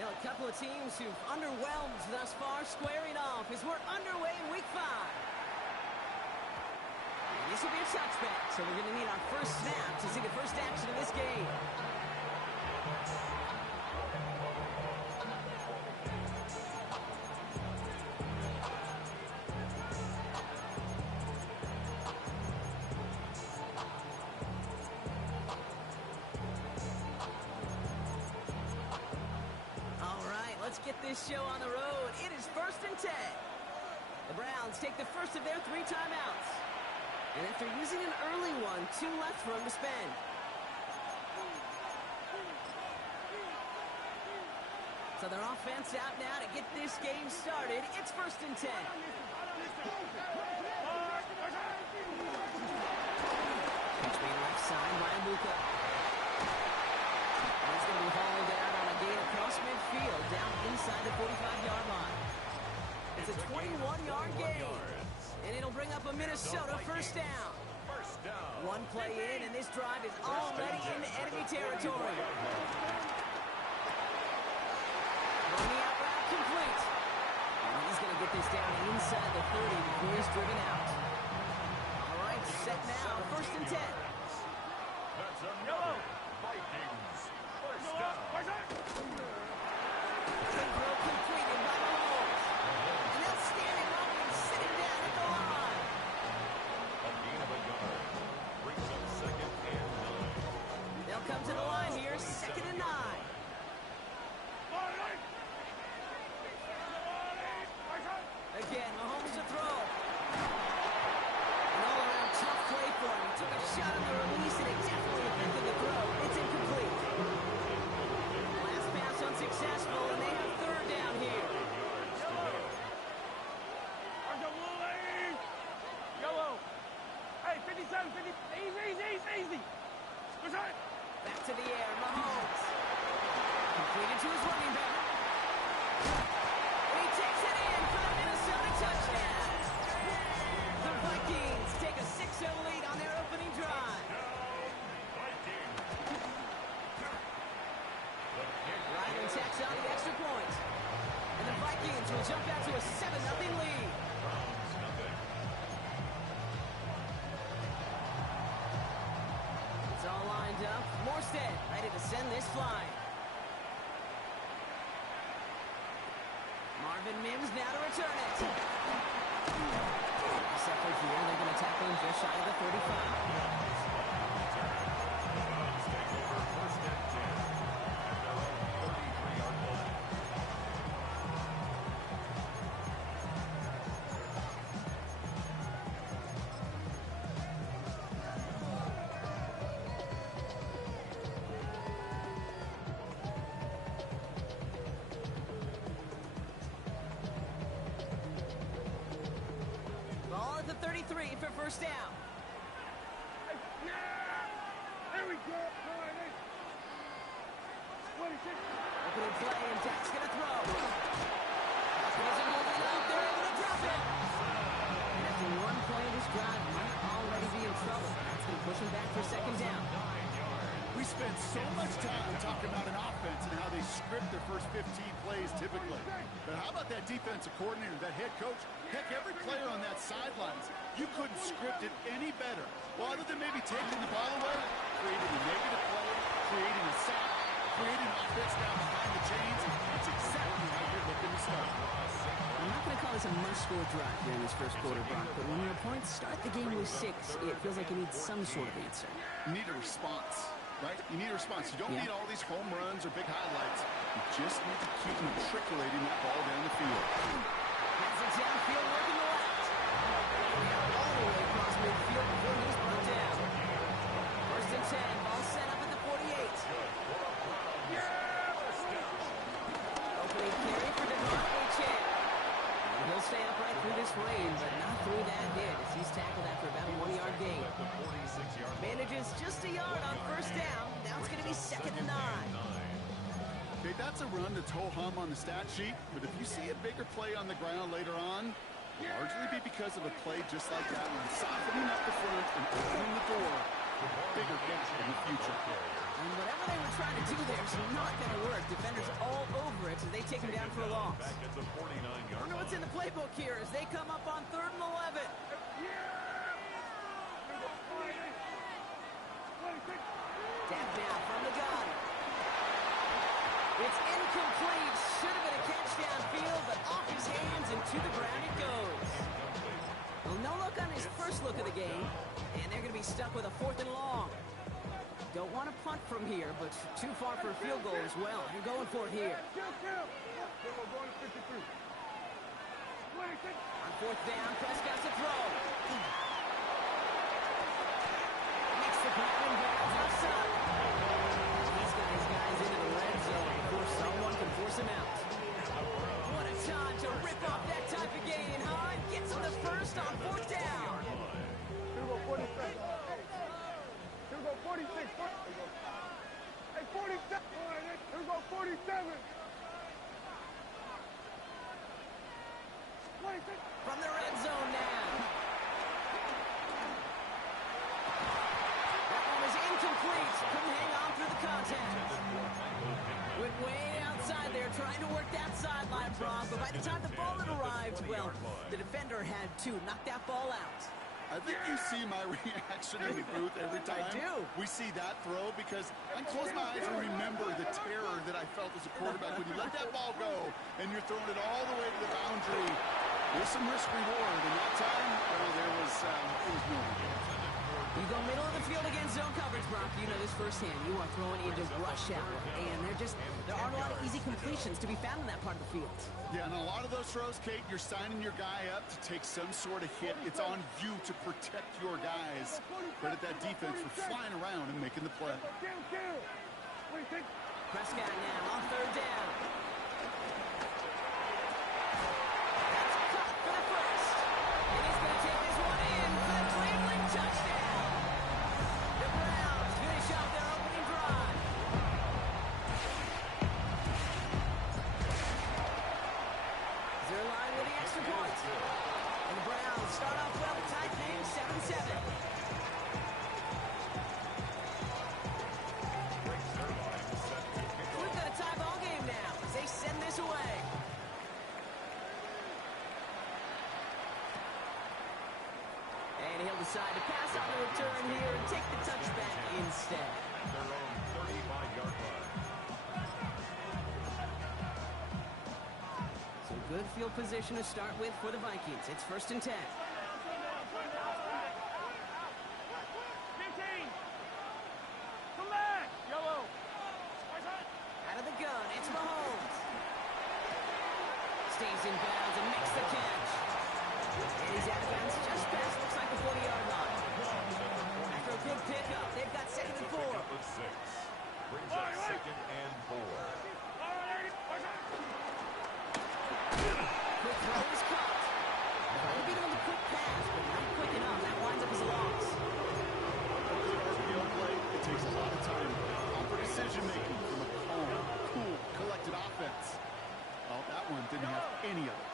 You know, a couple of teams who've underwhelmed thus far squaring off as we're underway in week 5. And this will be a touchback, so we're going to need our first snap to see the first action of this game. Let's get this show on the road. It is 1st and 10. The Browns take the first of their 3 timeouts. And after using an early one, 2 left for them to spend. So their offense out now to get this game started. It's 1st and 10. Between left side, Ryan Buka. He's going to be hauled out on a gain across midfield, down inside the 45-yard line. It's a 21-yard gain, and it'll bring up a Minnesota first down. One play in, and this drive is already into enemy territory. Running out route complete. And he's going to get this down inside the 30 before he's driven out. All right, set now, 1st and 10. That's a yellow. Vikings. First down. Throw completed by Mahomes. An outstanding run sitting down at the line. A gain of a yard. Brings up 2nd and 9. They'll come to the line here, 2nd and 9. Again, Mahomes to throw. An all-around tough play for him. He took a shot on the release, and it definitely affected the throw. It's incomplete. Last pass unsuccessful, and they have 3rd down here. Yellow. Hey, 57, 50. Easy. Back to the air, Mahomes. Completed to his running back. He takes it in for the Minnesota touchdown. The Vikings take a 6-0 lead on their opening drive. Ryman tacks on the extra point. And the Vikings will jump out to a 7-0 lead. It's all lined up. Morstead ready to send this flying. Marvin Mims now to return it. Separate here, they're going to tackle him just shy of the 35. Ball at the 33 for first down. There we go. Opening play, and Dak's going to throw. Falcons are moving up. They're able to drop it. And after one play, this drive might already be in trouble. That's going to push him back for 2nd down. We spent so much time talking about an offense and how they script their first 15 plays typically. But how about that defensive coordinator, that head coach? Heck, every player on that sidelines, you couldn't script it any better. Well, other than maybe taking the ball away, creating a negative play, creating a sack, creating offense down behind the chains. That's exactly how you're looking to start. I'm not going to call this a must-score drive here in this first quarter, Brock, but when your points start the game with 6, it feels like you need some sort of answer. You need a response. Right? You need a response. You don't need all these home runs or big highlights. You just need to keep matriculating that ball down the field. Gets it downfield, working the left. All the way across midfield before he's brought down. 1st and 10, ball set up at the 48. Opening carry for DeMar Chan. He'll stay upright through this range, but not through that hit as he's tackled after about a 1-yard gain. Manages just a yard on first down. Now it's going to be 2nd and 9. Okay, that's a run that's ho-hum on the stat sheet, but if you see a bigger play on the ground later on, it'll largely be because of a play just like that one, softening up the front and opening the door for bigger things in the future. And whatever they were trying to do there is not going to work. Defenders all over it return for a loss. Back at the 49-yard I wonder what's in the playbook here as they come up on 3rd and 11. Tap down from the gun. It's incomplete. Should have been a catch downfield, but off his hands and to the ground it goes. Well, no look on his first look of the game, and they're going to be stuck with a 4th and long. Don't want to punt from here, but too far for a field goal as well. You're going for it here. On 4th down, Prescott's a throw. Makes the grab and grabs outside. He's got his guys into the red zone before someone can force him out. What a time to rip off that type of gain, huh? Gets him the first on 4th down. 46. Hey, 47. Here we go, 47. 26. From the red zone now. That one was incomplete. Couldn't hang on through the contact. Went way outside there trying to work that sideline, Brock. But by the time the ball had arrived, well, the defender had to knock that ball out. I think you see my reaction in the booth every time I do. we see that throw, because I close my eyes and remember the terror that I felt as a quarterback when you let that ball go and you're throwing it all the way to the boundary. There's some risk reward, and that time, well, there was no reward. You go middle of the field against zone coverage, Brock. You know this firsthand. You are throwing into rush hour, and there aren't a lot of easy completions to be found in that part of the field. Yeah, and a lot of those throws, Kate, you're signing your guy up to take some sort of hit. It's on you to protect your guys. Credit that defense for flying around and making the play. Prescott now on 3rd down. That's caught for the first. And he's going to take this one in for the Cleveland touchdown. The Browns finish off their opening drive. Zerline with the extra point. And the Browns start off well, tight game, 7-7. We've got a tie ball game now as they send this away. And he'll decide to pass on the return here and take the touchback instead. their own 35-yard line. So good field position to start with for the Vikings. It's 1st and 10. 15. Come back. Yellow. Out of the gun, it's Mahomes. Stays in bounds and makes the catch. And he's out of bounds just past, looks like the 40-yard line. After a good pickup, they've got 2nd and 4. Up with 6. Brings up 2nd and 4. Quick throw is caught. They'll beat him on the quick pass, but not quick enough. That winds up as a loss. RPO play, it takes a lot of time. Proper decision-making from a calm, cool, collected offense. Oh, that one didn't have any of it.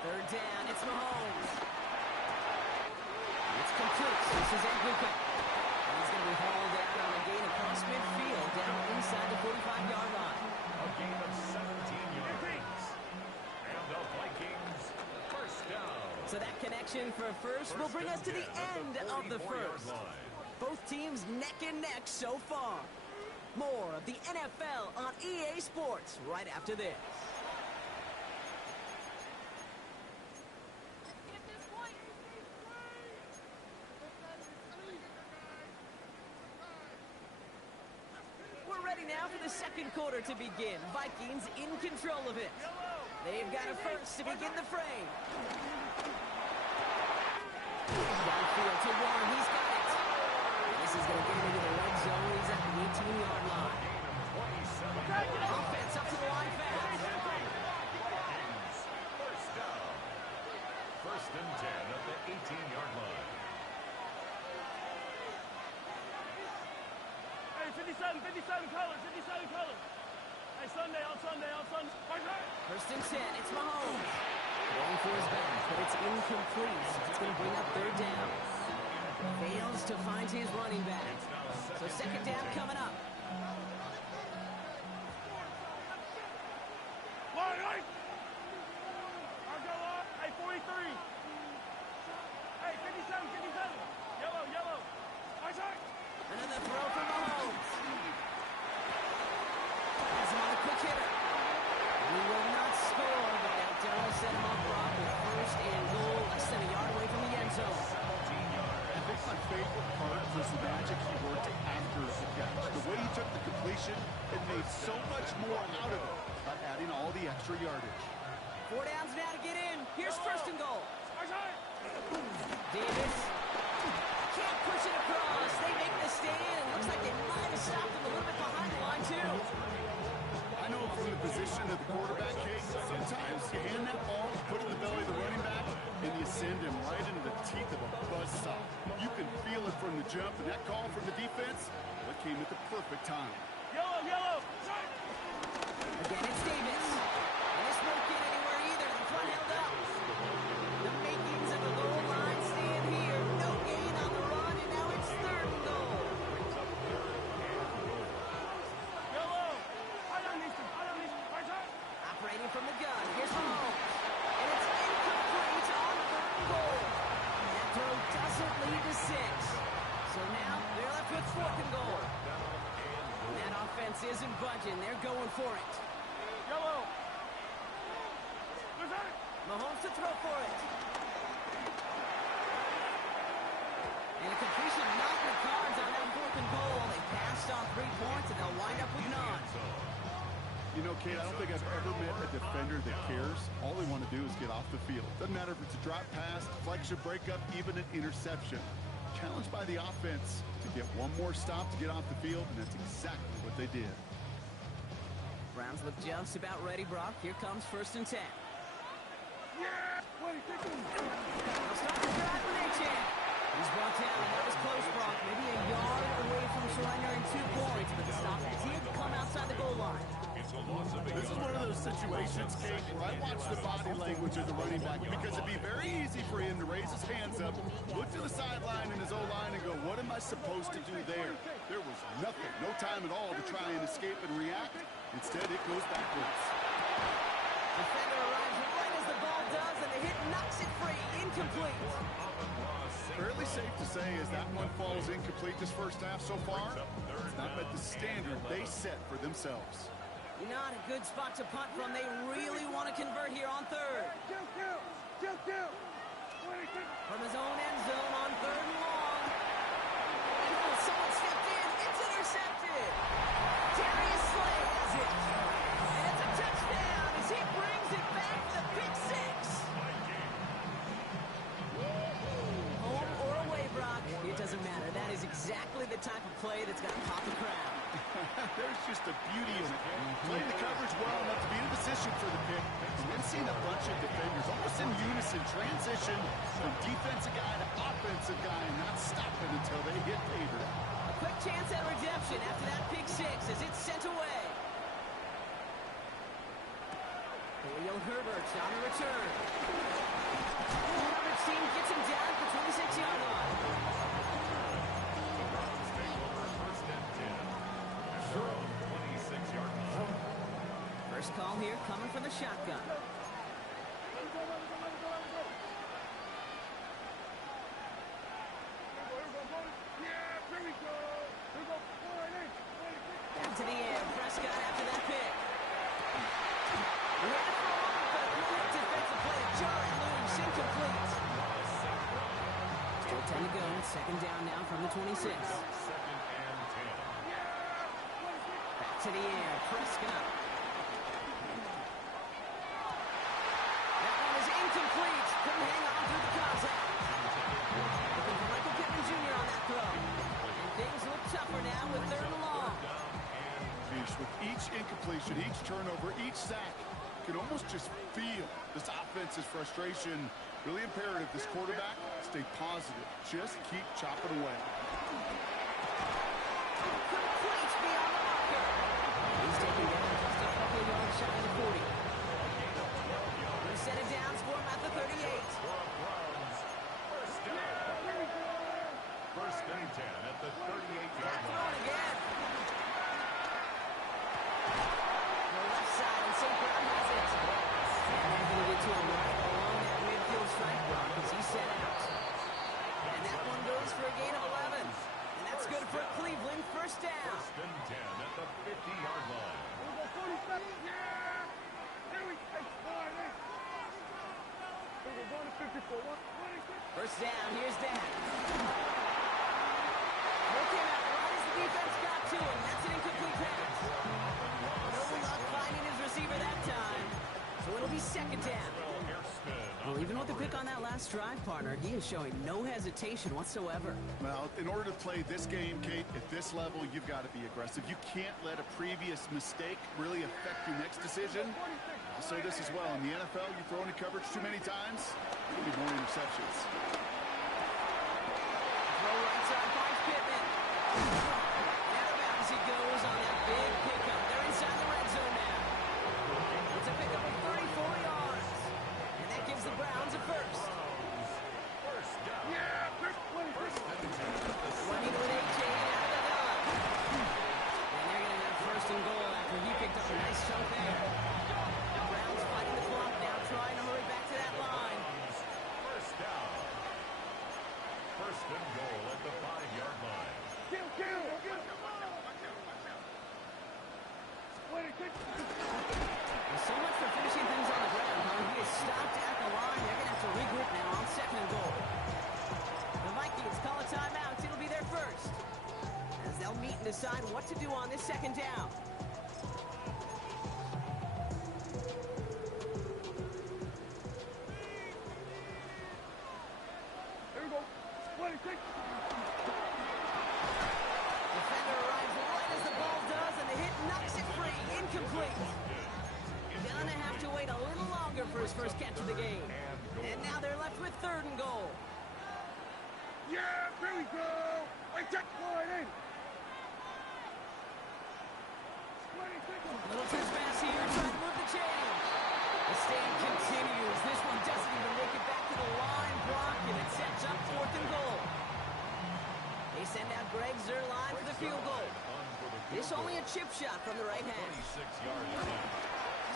3rd down, it's Mahomes. It's complete. This is Nguka. And he's going to be hauled down on a gain across midfield down inside the 45-yard line. A gain of 17 yards. And the Vikings, first down. So that connection for a first will bring us to the end of the first. Both teams neck and neck so far. More of the NFL on EA Sports right after this. We're ready now for the second quarter to begin. Vikings in control of it. They've got a first to begin the frame. Downfield to Warren. He's got it. This is going to get him into the red zone. He's at the 18-yard line. Offense up to the line fast. First down. 1st and 10 at the 18-yard line. Hey, 57 colors, 57 colors. Hey, Sunday, on Sunday. 1st and 10. It's Mahomes. Going for his back, but it's incomplete. It's going to bring up 3rd down. Fails to find his running back. So 2nd down coming up. Line Strike! I'll go up. Hey, 43. Hey, 57, 57. Yellow, yellow. Strike! Another throw from Mahomes. Has him on a quick hitter. He will not score, but that does set him up Brock with first and goal, less than a yard away from the end zone. I think my favorite part was the magic he worked after the catch. The way he took the completion and made so much more out of it by adding all the extra yardage. 4 downs now to get in. Here's first and goal. Davis can't push it across. They make the stand. Looks like they might have stopped him a little bit behind the line, too. I know from the position of the quarterback, Kate, sometimes you hand that ball, put it in the belly of the running back, and you send him right into the teeth of a buzzsaw. You can feel it from the jump, and that call from the defense, well, it came at the perfect time. Yellow, yellow. Again, it's Davis. And this won't get anywhere either. The front held up. The makings of the goal line stand here. No gain on the run, and now it's third and goal. Yellow. I don't need to. Operating from the gun. Here's Mahomes. And it's incomplete on third and goal. That throw doesn't lead to 6. So now they're left with fourth and goal. And that offense isn't budging. They're going for it. Yellow. Mahomes to throw for it. And a completion not in the cards on that fourth and goal. They passed on 3 points, and they'll wind up with none. You know, Kate, I don't think I've ever met a defender that cares. All they want to do is get off the field. Doesn't matter if it's a drop pass, deflection, breakup, even an interception. Challenged by the offense to get one more stop to get off the field, and that's exactly what they did. Browns look just about ready, Brock. Here comes first and 10. They'll start the drive with A-Chan. He's brought down, and that was close, Brock. Maybe a yard away from surrendering 2 points, but the stop did come outside the goal line. This is one of those situations, Kate, where I watch the body language of the running back because it'd be very easy for him to raise his hands up, look to the sideline in his O-line and go, what am I supposed to do there? There was nothing, no time at all to try and escape and react. Instead, it goes backwards. Defender arrives right as the ball does, and the hit knocks it free. Incomplete. Fairly safe to say as that one falls incomplete this first half so far, it's not met the standard they set for themselves. Not a good spot to punt from. They really want to convert here on third. From his own end zone on third and long. And oh, someone stepped in. It's intercepted. Darius Slay has it. And it's a touchdown as he brings it back for the pick 6. Home or away, Brock, it doesn't matter. That is exactly the type of play that's going to pop the crowd. There's just a beauty in it. Playing the coverage well enough to be in position for the pick, and then seeing a bunch of defenders almost in unison transition from defensive guy to offensive guy and not stopping until they hit pay dirt. A quick chance at redemption after that pick 6 as it's sent away. Khalil Herbert's on the return. Herbert's team gets him down at the 26-yard line. First call here coming from the shotgun. Down to the air. Prescott after that pick. He had to throw up, but a quick defensive play. Jarring loose, incomplete. Still 10 to go. Second down now from the 26. Back to the air. Prescott. Incomplete. Couldn't hang on through the contact. Looking for Michael Pittman Jr. on that throw. And things look tougher now with third and long. With each incompletion, each turnover, each sack, you can almost just feel this offense's frustration. Really imperative this quarterback stay positive. Just keep chopping away. Complete beyond the marker. He's taken down just a couple of yards shy of the 40. Set it down for him at the 38. First and 10 at the 38-yard line. Again. The left side, and St. Brown has it. first down. Here's Dan. Look him out right as the defense got to him. That's an incomplete pass. No luck finding his receiver that time. So it'll be second down. Well, even with the pick on that last drive, partner, he is showing no hesitation whatsoever. Well, in order to play this game, Kate, at this level, you've got to be aggressive. You can't let a previous mistake really affect your next decision. I'll say this as well. In the NFL, you throw into coverage too many times, you'll be more interceptions. Throw right side, finds Pittman. And out of bounds he goes on that big pickup. They're inside the red zone now. It's a pickup of 34 yards. And that gives the Browns a first. First down. Running with AJ out of the gun. And they're going to have first and goal after he picked up a nice chunk there. The Browns fighting the clock now, trying to hurry back to that line. First down. First and goal at the 5-yard line. Well, so much for finishing things on the ground, huh? He is stopped at the line. They're going to have to regroup now on second and goal. The Vikings call a timeout. It'll be their first, as they'll meet and decide what to do on this second down. Defender arrives right as the ball does, and the hit knocks it free. Incomplete. Gonna have to wait a little longer for his first catch of the game. And now they're left with third and goal. Yeah, here we go. I check line in. Little touch pass here, trying to move the chains. The stand continues. This one doesn't even make it back to the line block, and it sets up fourth and goal. They send out Greg Zuerlein for the field goal. This only a chip shot from the right hand. 26 yards.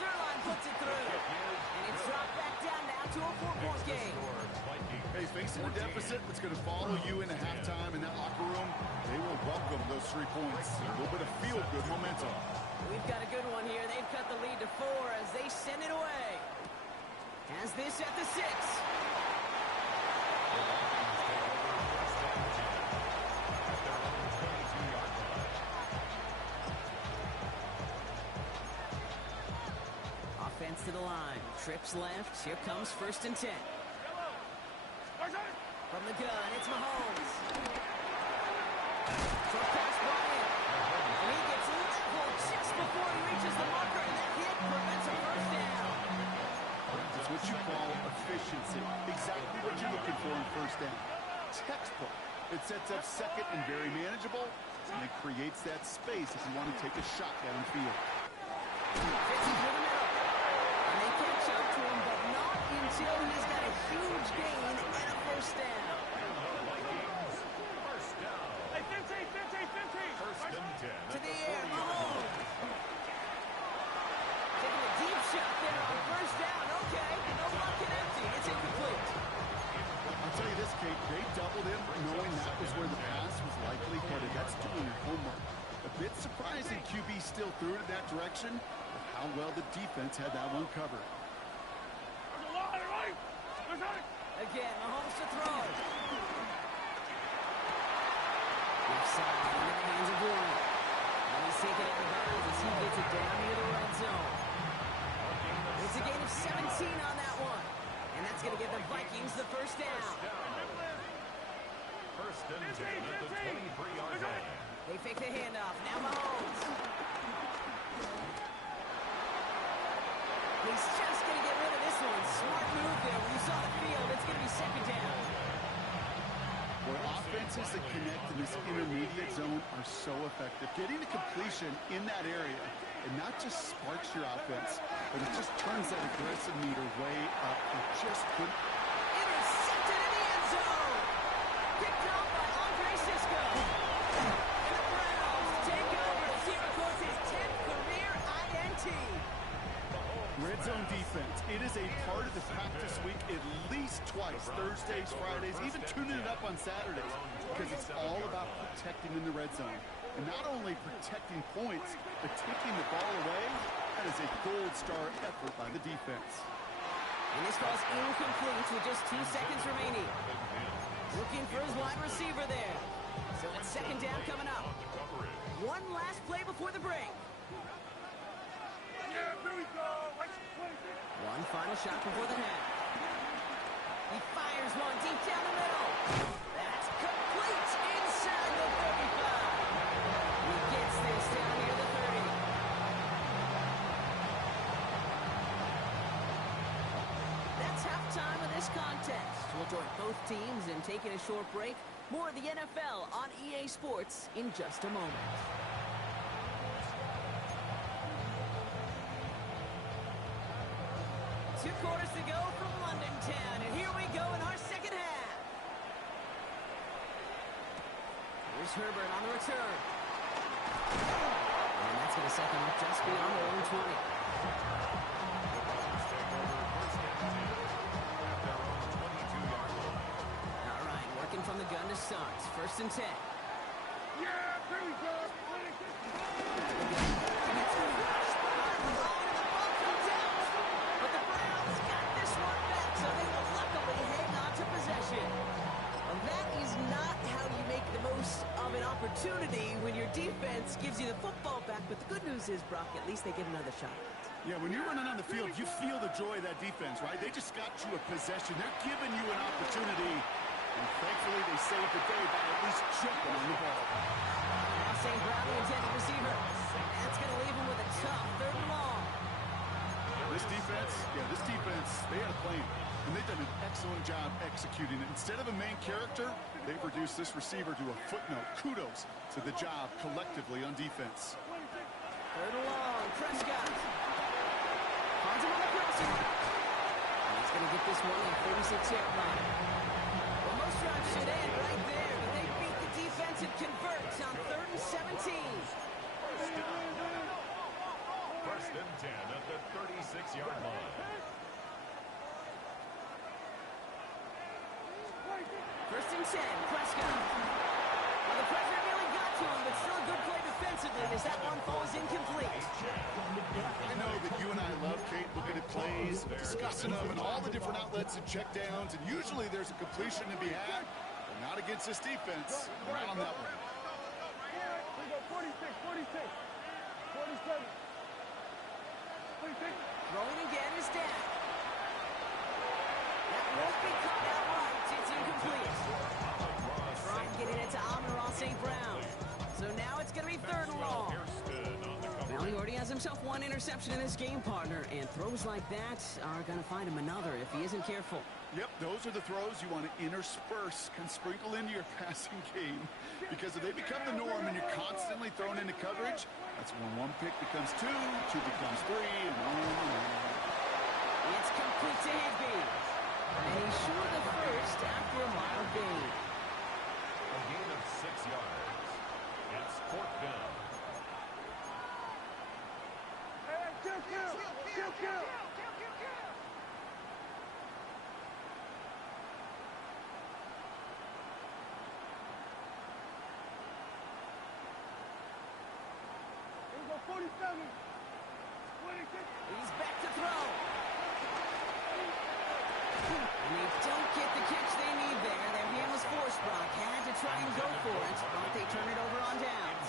Zuerlein puts it through, and it's dropped back down now to a 4-point game. Hey, facing a deficit that's going to follow you into halftime in that locker room, they will welcome those 3 points. A little bit of feel-good momentum. We've got a good one here. They've cut the lead to 4 as they send it away. Has this at the 6. Offense to the line. Trips left. Here comes first and 10. From the gun, it's Mahomes. Short pass brought in. And he gets leveled just before he reaches the marker, and that hit prevents a first down. That's what you call efficiency. Exactly what you're looking for in first down. Textbook. It sets up second and very manageable, and it creates that space if you want to take a shot downfield. Fits it through the middle. And they catch up to him, but not until he's got a huge gain and a first down. First and 10. To the air, Mahomes. Taking a deep shot there on first down. Okay, no bucket empty. It's incomplete. I'll tell you this, Kate, they doubled him knowing that was where the pass was likely headed. That's doing your homework. A bit surprising QB still threw it in that direction, but how well the defense had that one covered. Again, Mahomes to throw. Left side into the hands of Warren. And he's taken out of bounds as he gets it down near the red zone. It's a gain of 17 on that one. And that's going to give the Vikings the first down. First and 10 at the 23-yard line. They fake the handoff. Now Mahomes. He's just going to get rid of this one. Smart move there. When you saw the field, it's going to be second down. Where offenses that connect in this intermediate zone are so effective. Getting a completion in that area, and not just sparks your offense, but it just turns that aggressive meter way up. It just couldn't. Intercepted in the end zone. Picked off by Andre Sisco. And the Browns take over as he records his 10th career INT. Red zone defense. It is a part of the practice week at least twice. Thursdays, Fridays, even tuning it up on Saturdays. Because it's all about protecting in the red zone. And not only protecting points, but taking the ball away. That is a gold star effort by the defense. And this ball's incomplete with just 2 seconds remaining. Looking for his wide receiver there. So it's second down coming up. One last play before the break. One final shot before the half. He fires one deep down the middle. That's complete inside the 35. He gets this down near the 30. That's halftime of this contest. We'll join both teams in taking a short break. More of the NFL on EA Sports in just a moment. Two quarters to go from London Town, and here we go in our second half. Here's Herbert on the return. And that's going to set them up just beyond their own 20. All right, working from the gun to start. First and 10. Yeah, there we go. Opportunity when your defense gives you the football back, but the good news is, Brock, at least they get another shot. Yeah, when you're running on the field, you feel the joy of that defense, right? They just got you a possession. They're giving you an opportunity, and thankfully they saved the day by at least jumping on the ball. St. Brown, the intended receiver. That's going to leave him with a tough third and long. This defense, they had a plan, and they've done an excellent job executing it. Instead of a main character, they've reduced this receiver to a footnote. Kudos to the job collectively on defense. Third and long, Prescott. Finds him on the crossing. And he's going to get this one on 46-yard line. Well, most drives should end right there, but they beat the defense and converts on 3rd and 17. First and 10 at the 36-yard line. First and 10, Prescott. Well, the pressure nearly got to him, but still a good play defensively as that one falls incomplete. I know that you and I love, Kate, looking at plays, discussing them, and all the different outlets and check downs, and usually there's a completion to be had, but not against this defense. Not on that one. We go 46, 47. Throwing again is Dak. That won't be caught outright. It's incomplete. Trying getting it to Amon-Ra St. Brown. So now it's going to be 3rd and long. Well, he already has himself one interception in this game, partner, and throws like that are going to find him another if he isn't careful. Yep, those are the throws you want to intersperse, can sprinkle into your passing game, because if they become the norm and you're constantly thrown into coverage, that's when one pick becomes two becomes three, and on and on. It's complete to Higbee. And he's short of the first after a mild gain. A gain of 6 yards. It's 4th down. Hey, kill. Here we go, 47. 26. He's back to throw. And they don't get the catch they need there. Their hand was forced, Brock. Had to try and go for it, but they turn it over on downs.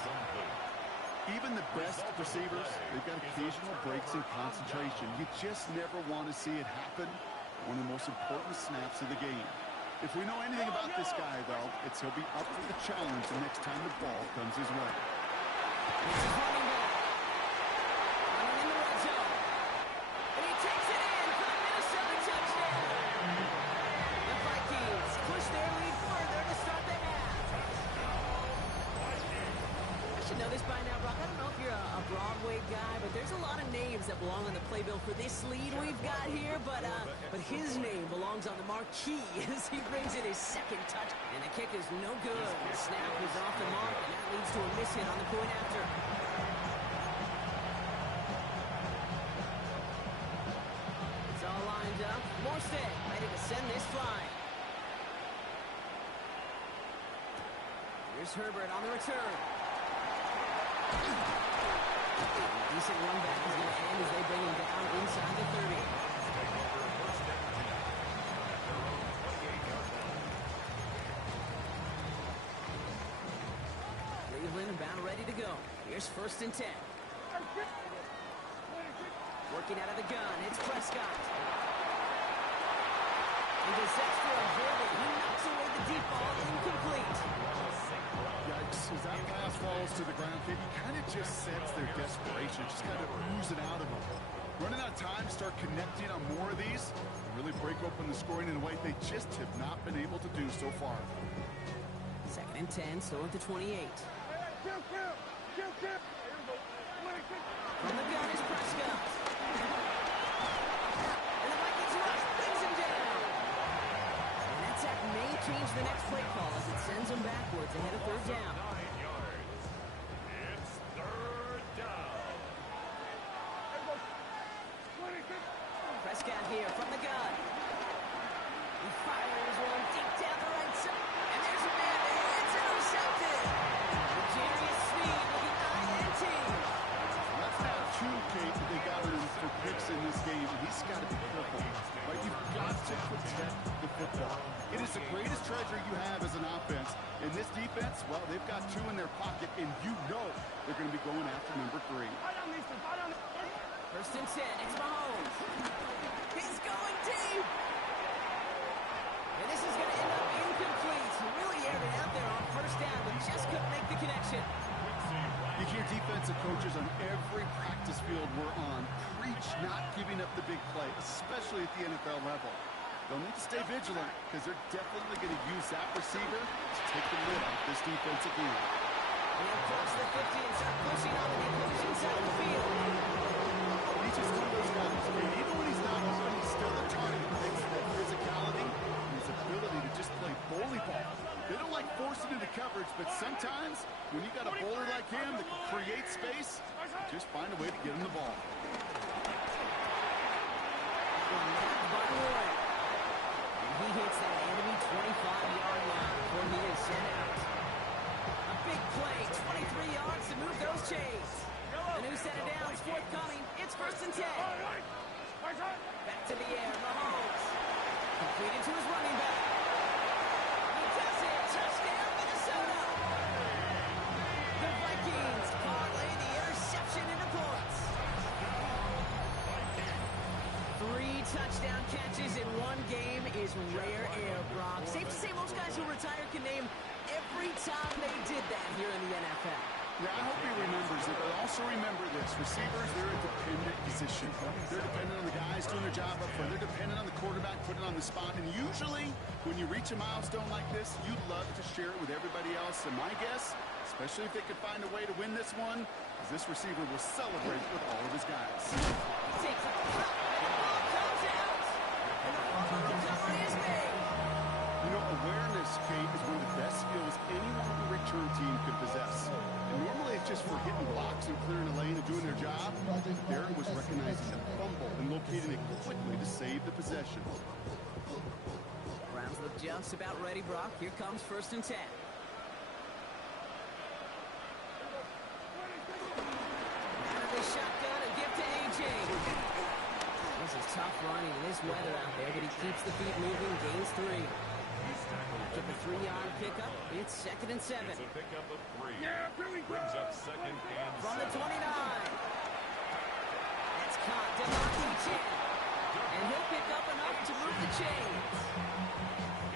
Even the best receivers, they've got occasional breaks in concentration. You just never want to see it happen. One of the most important snaps of the game. If we know anything about this guy, though, it's he'll be up for the challenge the next time the ball comes his way. This is running back. Running in the red zone. And he takes it in for the Minnesota touchdown. The Vikings push their lead further to start the half. I should know this by now, Brock. I don't know if you're a Broadway guy, but there's a lot of names that belong on the playbill for this lead we've got here, but his name belongs on the marquee as he brings in his second touch, and the kick is no good. The snap is off the mark, and that leads to a miss hit on the point after. It's all lined up. Morstead ready to send this flying. Here's Herbert on the return. Decent run back is going to end as they bring him down inside the 30. Here's 1st and 10. Working out of the gun, it's Prescott. He goes extra avoided. He knocks away the deep ball, incomplete. Yikes, as that pass falls to the ground, kid, you kind of just sense their desperation, just kind of oozing out of them. Running out of time, start connecting on more of these, and really break open the scoring in a way they just have not been able to do so far. 2nd and 10, still at the 28. From the gun is Prescott. And the Vikings rush brings him down. And that sack may change the next play call as it sends him backwards ahead of 3rd down. 9 yards. It's 3rd down. Prescott here from the gun. He fires one deep down the right side. And there's a man there. It's intercepted. Jarius Sneed with the INT. That's now 2, Kate, that they got him for picks in this game, and he's got to be careful. Right? You've got to protect the football. It is the greatest treasure you have as an offense. In this defense, well, they've got 2 in their pocket, and you know they're going to be going after number 3. 1st and 10, it's Mahomes. He's going deep. And this is going to end up incomplete. He really aired it out there on 1st down, but just couldn't make the connection. You hear defensive coaches on every practice field we're on preach not giving up the big play, especially at the NFL level. They'll need to stay vigilant because they're definitely going to use that receiver to take the lid off this defense again. And they'll cross the 50 and start pushing on the opposing side of the field. He's just one of those guys, okay? Even when he's not on, he's still a target. Thanks to that physicality and his ability to just play bully ball. They don't like forcing into coverage, but sometimes when you got a bowler like him that can create space, just find a way to get him the ball. And he hits that enemy 25-yard line before he is sent out. A big play, 23 yards to move those chains. The new set of downs forthcoming. It's 1st and 10. Back to the air, Mahomes. Completed to his running back. He does it. Touchdown, Minnesota. The Vikings parlay the interception into points. 3 touchdown catches in one game is rare air, Brock. Safe to say most guys who retire can name every time they did that here in the NFL. Yeah, I hope he remembers it, but also remember this. Receivers, they're a dependent position. They're dependent on the guys doing their job up front. They're dependent on the quarterback putting it on the spot. And usually, when you reach a milestone like this, you'd love to share it with everybody else. And my guess, especially if they could find a way to win this one, is this receiver will celebrate with all of his guys. He takes a cut, and the ball comes out. And the fumble recovery is made. You know, awareness, Kate, is one of the best skills anyone on the return team could possess. And normally it's just for hitting blocks and clearing a lane and doing their job. Darren was recognizing the fumble and locating it quickly to save the possession. Browns look just about ready, Brock. Here comes 1st and 10. Out of the shotgun, a gift to A.J. This is tough running in this weather out there, but he keeps the feet moving, gains 3. After the 3-yard pickup, it's 2nd and 7. It's a pickup of 3. Brings up 2nd and 7. From the 29. That's caught. DeMarco Chin. And he'll pick up enough to move the chains.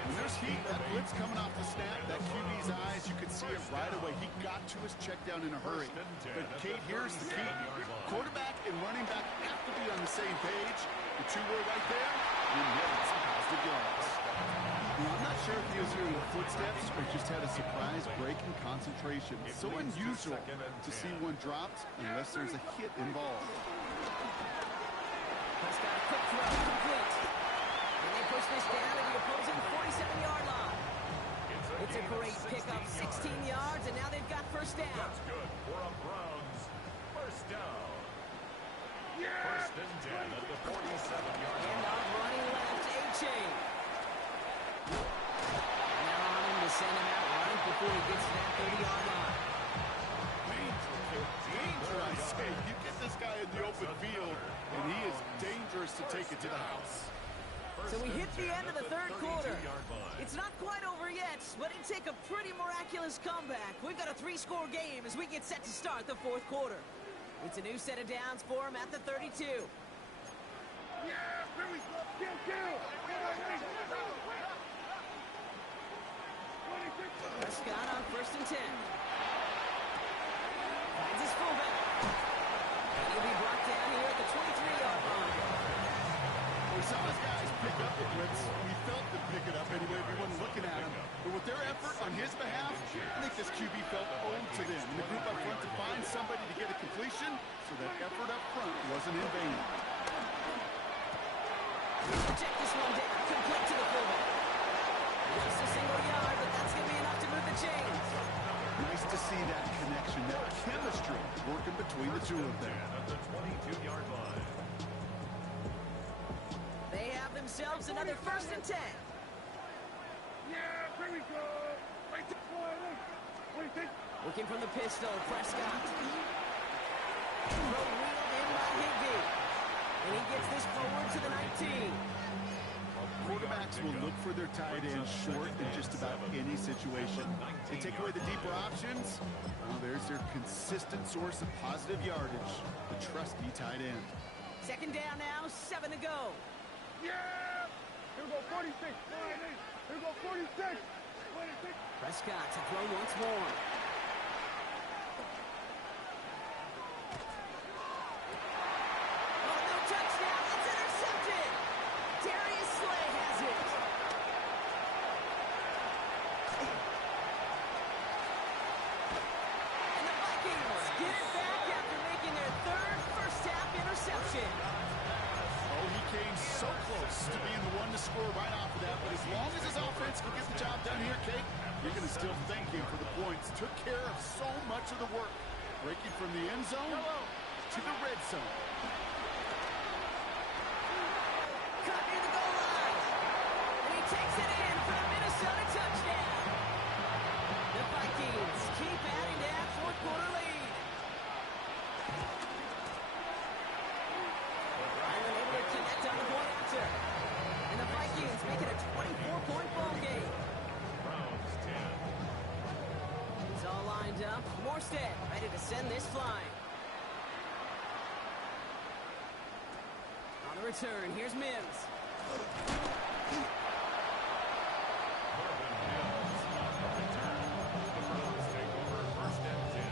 When there's heat, that blitz coming off the snap, that QB's eyes, you could see it right away. He got to his check down in a hurry. But Kate, here's the key. Quarterback and running back have to be on the same page. The 2 were right there. You never some positive yards. Now, I'm not sure if he was hearing the footsteps or just had a surprise break in concentration. It's so unusual to see one dropped unless there's a hit involved. Prescott, a quick throw, complete. And they push this down to the opposing 47-yard line. It's a great pickup, 16 yards, and now they've got 1st down. That's good for a Browns 1st down. 1st and 10 at the 47-yard line. And off running left, A-Chain. Now on him to send him out right before he gets to that 30-yard line. Danger, I say. You get this guy in the open field, and he is dangerous to take it to the house. So we hit the end of the third quarter. 32-yard line. It's not quite over yet, but it'd take a pretty miraculous comeback. We've got a 3-score game as we get set to start the fourth quarter. It's a new set of downs for him at the 32. Prescott on 1st and 10. Finds his fullback. And he'll be brought down here at the 23-yard line. We saw his guys pick up the blitz. We felt them pick it up anyway. We wasn't looking at him. But with their effort on his behalf, I think this QB felt owed to them. And the group up front to find somebody to get a completion, so that effort up front wasn't in vain. Check this one down. Complete to the fullback. Just a single yard, but that's going to be enough to move the chains. Nice to see that connection, that chemistry working between the two of them. At the 22-yard line. They have themselves another 1st and 10. Looking from the pistol, Prescott. Throw wheeled in by Higbee. And he gets this forward to the 19. Quarterbacks will look for their tight end short in just about any situation. They take away the deeper options. Well, there's their consistent source of positive yardage, the trusty tight end. 2nd down now, 7 to go. Yeah! Here we go, 46. Here we go, 46. 26. Prescott to throw once more. Oh, no touchdown. It's intercepted. Darius Slay has it. And the Vikings get it back after making their 3rd first-half interception. Oh, he came so close to being the one to score right off of that, but as long as his offense can get the job done here, Kate, you're going to still thank him for the points. Took care of so much of the work, breaking from the end zone to the red zone. Cut near the goal line. And he takes it in for a Minnesota touchdown. The Vikings keep adding to that fourth quarter lead. Finally able to connect on the point after. And the Vikings make it a 24-point ball game. Browns 10. It's all lined up. Morstead ready to send this flying. On the return, here's Mims. Marvin Mims on the return. The Browns take over 1st and 10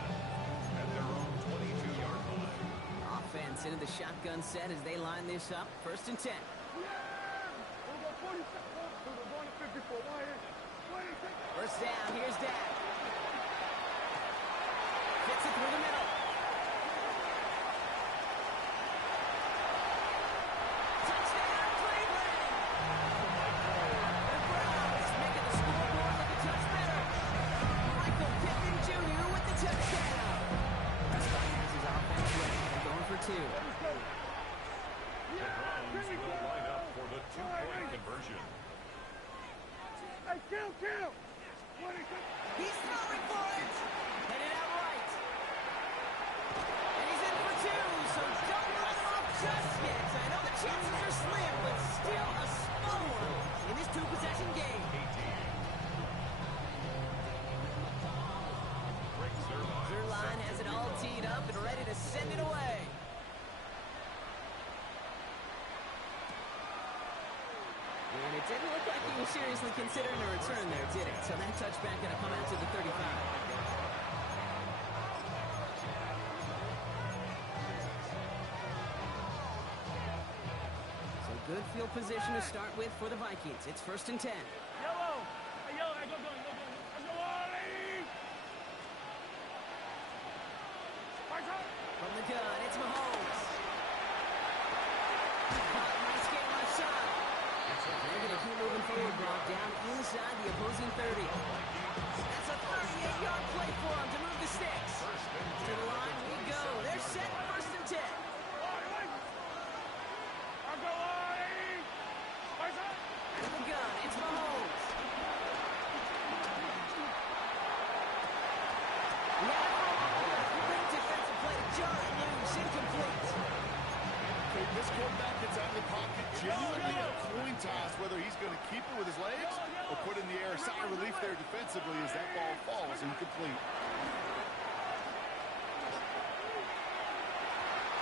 at their own 22-yard line. Offense into the shotgun set as they line this up. 1st and 10. Here we go, 46. We're going to 54. 26. First down, here's Dak. Gets it through the middle. Touchdown, Cleveland! The Browns making the scoreboard look a touch better. Michael Pittman Jr. with the touchdown. Prescott has his offense ready. They're going for 2. The Browns will line up for the 2-point conversion. Hey, kill! 26. He's throwing for it. Headed out right. And he's in for 2, so don't let him off just yet. I know the chances are slim, but still a small one in this 2-possession game. 18. Rick Zerline. Zerline has it all teed up and ready to send it away. And it didn't look like he was seriously considering a return there, did it? So that touchback going to come out to the 35. So good field position to start with for the Vikings. It's 1st and 10. Yellow. Hey, yellow. Hey, go. Let's go, Ollie. From the gun, it's Mahomes. Nice game on shot. They're going to keep moving forward, Brock, down inside the opposing 30. That's a 38-yard play for them to move the sticks. To the line we go. They're set 1st and 10. I'll go, Ollie. From the gun, it's Mahomes. Great defensive play to jar it loose, incomplete. This quarterback gets out of the pocket, genuinely a coin toss whether he's going to keep it with his legs or put it in the air. Sigh of relief there defensively as that ball falls incomplete.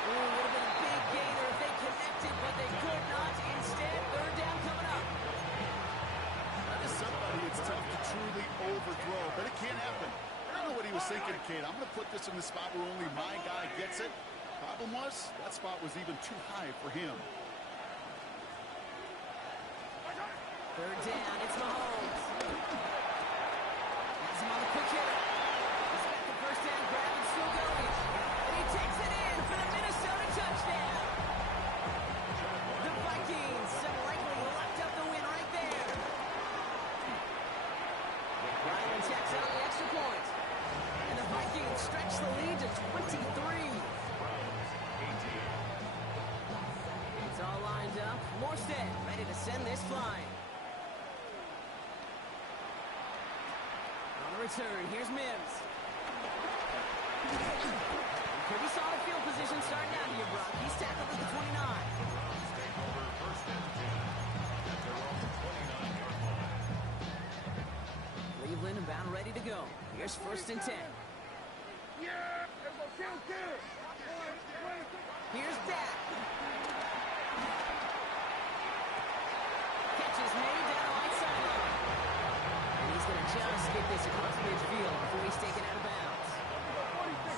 Ooh, would have been a big gainer if they connected, but they could not. Instead, third down coming up. That is somebody it's tough to truly overthrow, but it can't happen. I don't know what he was thinking, Kate. I'm going to put this in the spot where only my guy gets it. Problem was, that spot was even too high for him. Third down, it's Mahomes. Has him on the quick hitter. He's got the first down grab and still going. And he takes it in for the Minnesota touchdown. The Vikings have likely locked up the win right there. Ryan checks out the extra point. And the Vikings stretch the lead to 23. It's all lined up. Morstead ready to send this flying. On the return, here's Mims. Pretty solid field position starting out here, Brock. He's tackled at the 29. Take over first and 10 at their own 29-yard line. Cleveland about ready to go. Here's first and 10. Yeah, kill. Here's Dak. Catch is made down the right sideline. And he's going to just get this across midfield before he's taken out of bounds.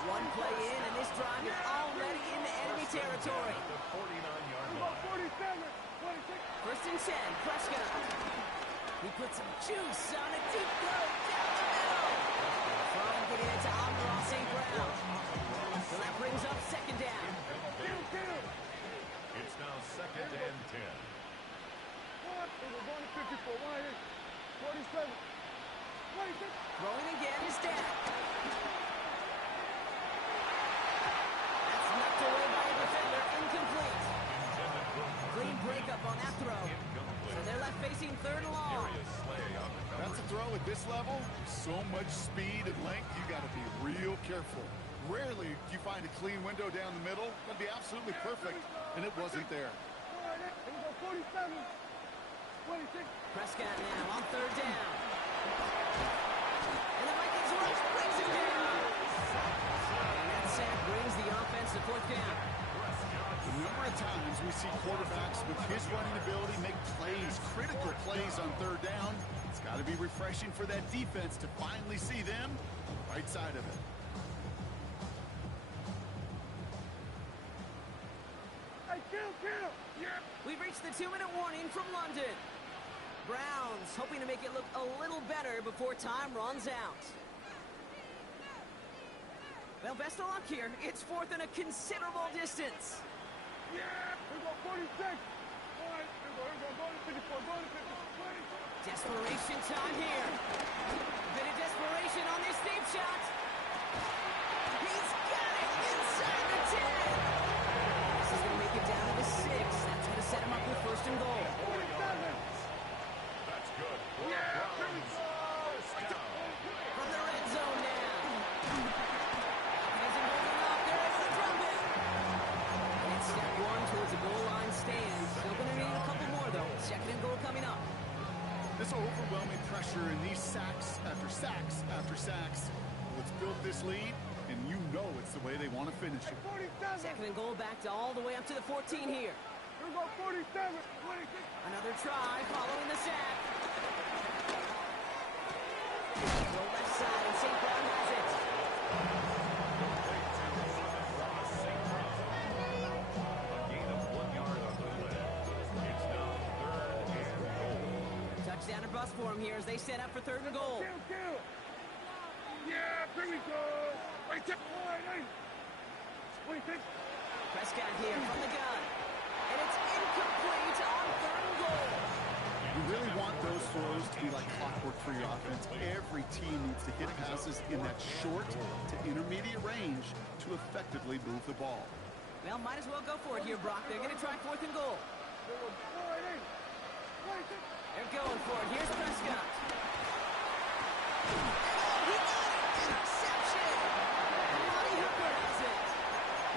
One play in, and this drive is already into enemy territory. The 49-yard line. 47, 26. First and 10, Prescott. He puts some juice on a deep throw down the middle. Trying to get it to Amon St. Brown. So that brings up second down. It's now second and 10. We're going to 54. 47, 26. Throwing again is Dak. That's knocked away by a defender. Incomplete. Clean breakup on that throw. So they're left facing third and long. That's a throw at this level. So much speed and length, you got to be real careful. Rarely do you find a clean window down the middle. That'd be absolutely perfect, and it wasn't there. 47, 26. Prescott now on third down. And the Vikings rush brings him down. And that sack brings the offense to fourth down. The number of times we see quarterbacks with his running ability make plays, critical plays on third down. It's got to be refreshing for that defense to finally see them right side of it. Hey, kill. Yeah. We've reached the 2-minute warning from London. Browns hoping to make it look a little better before time runs out. Well, best of luck here. It's fourth and a considerable distance. Yeah. Here we go, 46. All right, here we go. Go to 54. Go to 50. Desperation time here. A bit of desperation on this deep shot. He's got it inside the 10. This is going to make it down to the 6. That's going to set him up with first and goal. 47. That's good. Yeah. Here we go. From the red zone now. Isn't holding up. There is the trumpet. And it's step one towards a goal line stand. Still going to need a couple more, though. Second and goal coming up. This overwhelming pressure and these sacks after sacks after sacks. Well, it's built this lead, and you know it's the way they want to finish it. 47. Second and goal back to all the way up to the 14 here. Here we go, 47. 26. Another try following the sack. Go left side, and St. Brown has it. A gain of 1 yard on the play. It's now third and goal. Touchdown or bust for him here as they set up for third and goal. Kill. Yeah, here we go. Right there. All right, 26. Prescott here from the gun. And it's incomplete on third and goal. You really want those throws to be like clockwork for your offense. Every team needs to hit passes in that short to intermediate range to effectively move the ball. Well, might as well go for it here, Brock. They're going to try fourth and goal. All right, 26. They're going for it. Here's Prescott. He got it! Interception! Monty Hooker has it.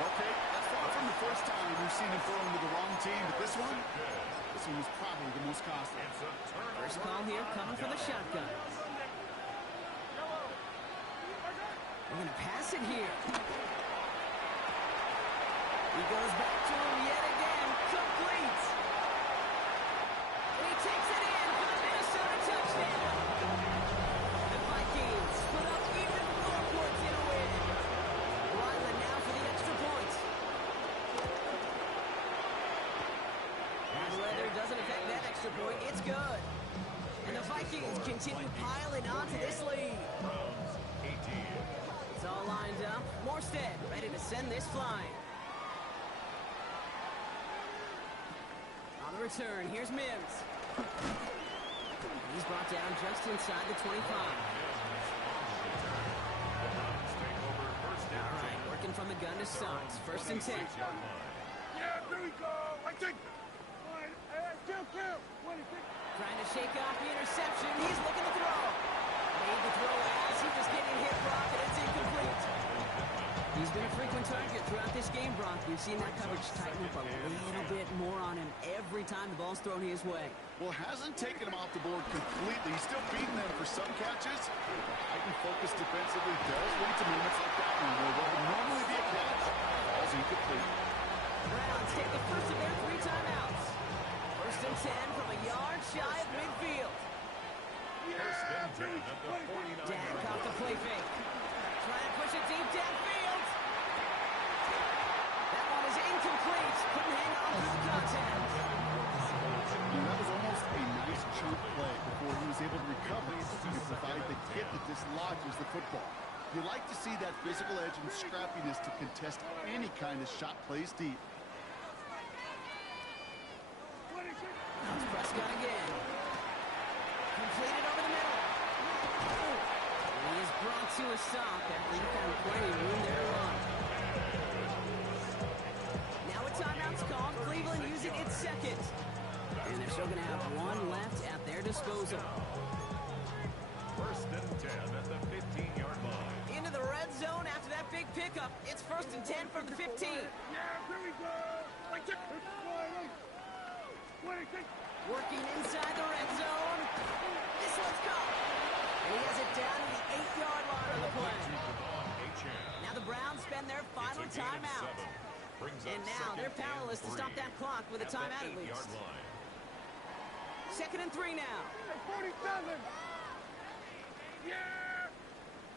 Okay, that's far from the first time we've seen him throw into the team, but this one was probably the most costly. First call here, coming for the shotgun. We're going to pass it here. He goes back to him yet again. Complete. And he takes it in for the Minnesota touchdown. The Vikings put up even more points in a win. Wyland now for the extra point. As weather doesn't affect that extra point, it's good. And the Vikings continue piling onto this lead. It's all lined up. Morstead ready to send this flying. On the return, here's Mims. He's brought down just inside the 25. All right, working from the gun to start. First and 10. Yeah, there we go. I think. Kill. Trying to shake off the interception. He's looking to throw. Made the throw as he was getting hit, Brock, and it's incomplete. He's been a frequent target throughout this game, Brock. We've seen that coverage tighten up a little bit more on him every time the ball's thrown his way. Well, hasn't taken him off the board completely. He's still beating them for some catches. The heightened focus defensively does lead to moments like that one where what would normally be a catch falls incomplete. Browns take the first of their 3 timeouts. First and 10 from a yard shy of midfield. First and 10 at the 49. Dak off the play fake. Trying to push it deep downfield. That one is incomplete. Couldn't hang on through the contact. That was almost a nice chunk play before he was able to recover and provide the hit that dislodges the football. You like to see that physical edge and scrappiness to contest any kind of shot plays deep. That's Prescott again. Completed over the middle. And he is brought to a stop after he found plenty of room there to run. Now a timeout's called. Cleveland using its second. And they're still going to have one left at their disposal. First and 10 at the 15-yard line. Into the red zone after that big pickup. It's first and 10 from the 15. Yeah, there we go. Working inside the red zone. This one's caught. And he has it down to the 8-yard line on the play. Now the Browns spend their final timeout. And now they're powerless to stop that clock with a timeout at least. Second and 3 now. 47. Yeah.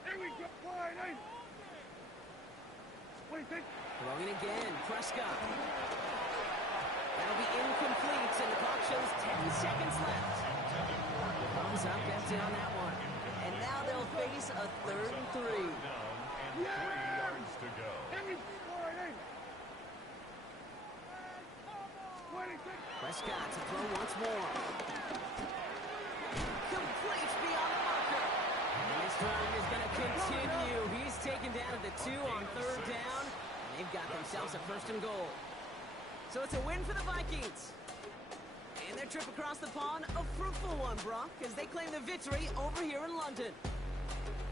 There we go. Wide. What do you think? Throwing again. Prescott. That'll be incomplete, and the clock shows 10 seconds left. Thumbs up, empty on that one. And now they'll face a 3rd and 3. And 3 yards to go. Prescott to throw once more. Complete beyond the marker. And this drive is going to continue. He's taken down at the 2 on 3rd down. And they've got themselves a 1st and goal. So it's a win for the Vikings. And their trip across the pond, a fruitful one, Brock, as they claim the victory over here in London.